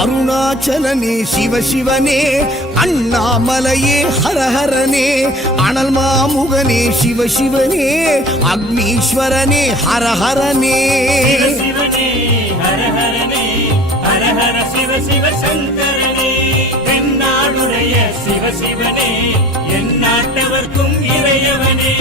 அருணாச்சலனே சிவசிவனே, அண்ணாமலையே ஹரஹரனே, அனல் மாமுகனே சிவசிவனே, அக்னீஸ்வரனே ஹரஹரனே. சிவசிவனே ஹரஹரனே, ஹரஹர சிவ சிவ சங்கரனே, தென்னாடுடைய சிவசிவனே, என் நாட்டவர்க்கும் இறையவனே.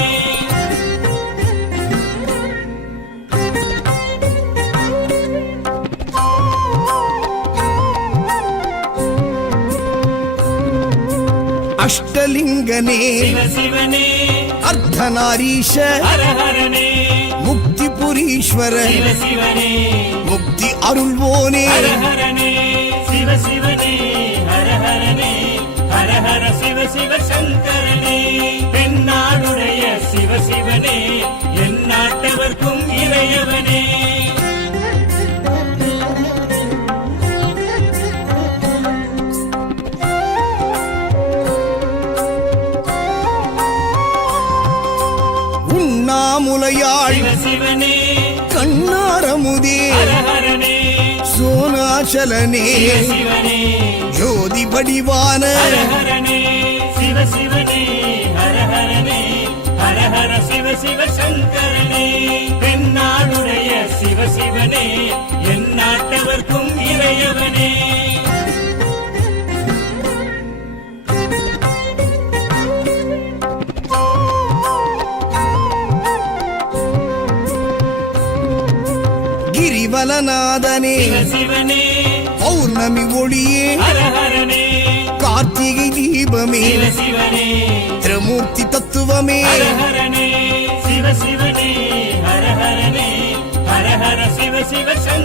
அஷ்டலிங்கனே சிவசிவனே, அர்த்தநாரீஷ ஹரஹரனே, முக்திபுரீஸ்வர சிவசிவனே, முக்தி அருள்வோனே. ஹரஹரனே சிவசிவனே, ஹரஹரனே, ஹரஹர சிவ சிவ சங்கரனே, தென்னாடுடைய சிவசிவனே, என் நாட்டவர்க்கும் இறையவனே. உண்ணாமுலையாள் சிவசிவனே, கண்ணாரமுதே ஹரஹரனே, சோனாச்சலனே சிவசிவனே, ஜோதி வடிவான ஹரஹரனே சிவசிவனே, ஹரஹரனே, ஹரஹர சிவ சிவ சங்கரனே, தென்னாடுடைய சிவசிவனே, என் நாட்டவர்க்கும் இறையவனே. கிரிவலநாதனே சிவசிவனே, பௌர்ணமி ஒளியே ஹரஹரனே, கார்த்திகை தீபமே சிவசிவனே, திரிமூர்த்தி தத்துவமே. ஹரஹரனே சிவசிவனே, ஹரஹரனே, ஹரஹர சிவ சிவ சங்கரனே,